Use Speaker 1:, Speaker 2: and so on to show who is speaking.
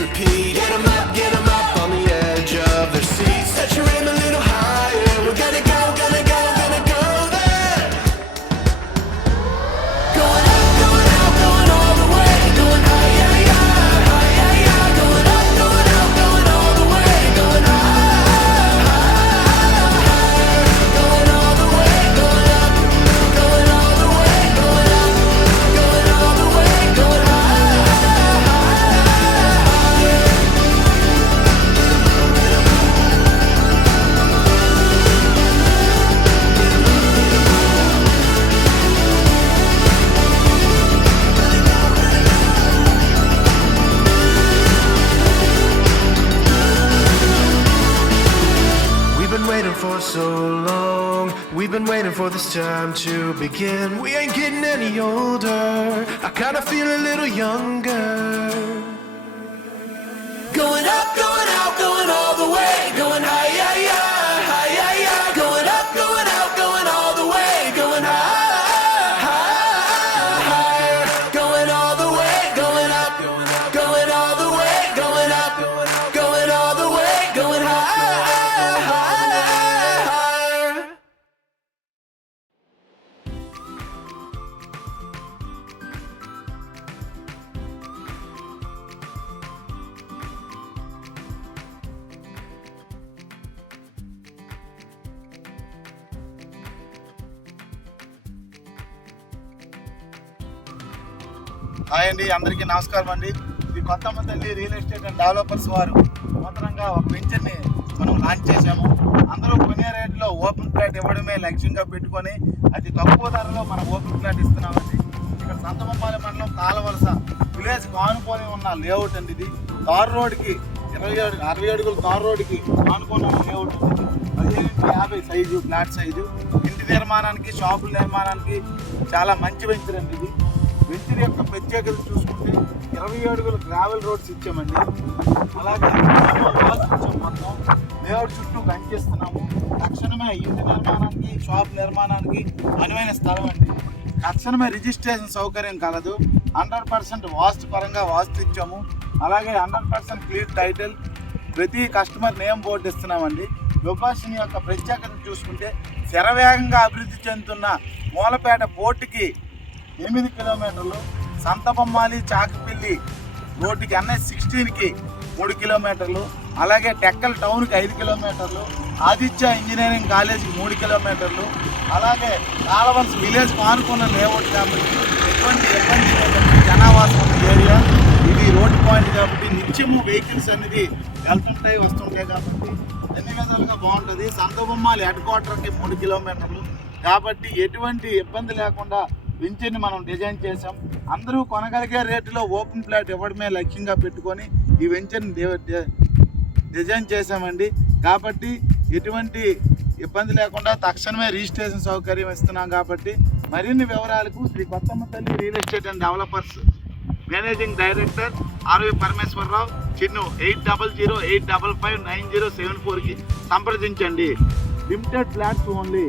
Speaker 1: repeating for so long. We've been waiting for this time to begin. We ain't getting any older. I kinda feel a little younger. Going up, going out, going all the way. Going high,
Speaker 2: hi అండి అందరికీ నమస్కారం అండి. ఇది కొత్త మంది real estate and developers వారు నూతనంగా ఒక వెంచర్ని మనం లాంచ్ చేశాము. అందరూ కొనే రేట్లో ఓపెన్ ఫ్లాట్ ఇవ్వడమే లక్ష్యంగా పెట్టుకొని అతి తక్కువ ధరలో మనం ఓపెన్ ఫ్లాట్ ఇస్తున్నామండి. ఇక్కడ సంతబొమ్మాలి మండలం కాలవలస విలేజ్ కానుకొని ఉన్న లేఅవుట్ అండి ఇది. తార్ రోడ్కి ఇరవై ఏడు అరవై అడుగుల తార్ రోడ్కి కానుకొని ఉన్న లేఅవుట్ ఉంది పదిహేను యాభై సైజు ఫ్లాట్ సైజు. ఇంటి నిర్మాణానికి షాపుల నిర్మాణానికి చాలా మంచి వెంచర్ అండి ఇది. వెంచర్ యొక్క ప్రత్యేకత చూసుకుంటే ఇరవై అడుగుల గ్రావెల్ రోడ్స్ ఇచ్చామండి అలాగే వాల్స్ ఇచ్చాం మొత్తం లేఅవుట్ చుట్టూ కంచేస్తున్నాము తక్షణమే ఇంటి నిర్మాణానికి షాప్ నిర్మాణానికి అనువైన స్థలం అండి. తక్షణమే రిజిస్ట్రేషన్ సౌకర్యం కలదు. హండ్రెడ్ పర్సెంట్ వాస్తు పరంగా వాస్తు ఇచ్చాము. అలాగే హండ్రెడ్ పర్సెంట్ క్లియర్ టైటిల్. ప్రతి కస్టమర్ నేమ్ బోర్డు ఇస్తున్నామండి. విభాషణ యొక్క ప్రత్యేకత చూసుకుంటే శరవేగంగా అభివృద్ధి చెందుతున్న మూలపేట పోర్టుకి ఎనిమిది కిలోమీటర్లు సంతబొమ్మాలి చాకుపిల్లి రోడ్డుకి ఎన్ఎస్ సిక్స్టీన్కి మూడు కిలోమీటర్లు అలాగే టెక్కల్ టౌన్కి ఐదు కిలోమీటర్లు ఆదిత్య ఇంజనీరింగ్ కాలేజీకి మూడు కిలోమీటర్లు అలాగే కాలవన్స్ విలేజ్ ఆనుకున్న లేఅవుట్ కాబట్టి ఎటువంటి ఇబ్బంది జనావాసం ఉన్న ఏరియా. ఇది రోడ్ పాయింట్ కాబట్టి నిత్యము వెహికల్స్ అనేది వెళ్తుంటాయి వస్తుంటాయి కాబట్టి అన్ని విధాలుగా బాగుంటుంది. సంతబొమ్మాలి హెడ్ క్వార్టర్కి మూడు కిలోమీటర్లు కాబట్టి ఎటువంటి ఇబ్బంది లేకుండా వెంచర్ని మనం డిజైన్ చేసాం అందరూ కొనగలిగే రేటులో ఓపెన్ ఫ్లాట్ ఇవ్వడమే లక్ష్యంగా పెట్టుకొని ఈ వెంచర్ని డిజైన్ చేసామండి కాబట్టి ఎటువంటి ఇబ్బంది లేకుండా తక్షణమే రిజిస్ట్రేషన్ సౌకర్యం ఇస్తున్నాం కాబట్టి మరిన్ని వివరాలకు Shri Kothamma Thalli real estate and developers managing director R V Parameswararao Chinnu eight double zero eight double five nine zero seven ఫోర్కి సంప్రదించండి. Limited flats only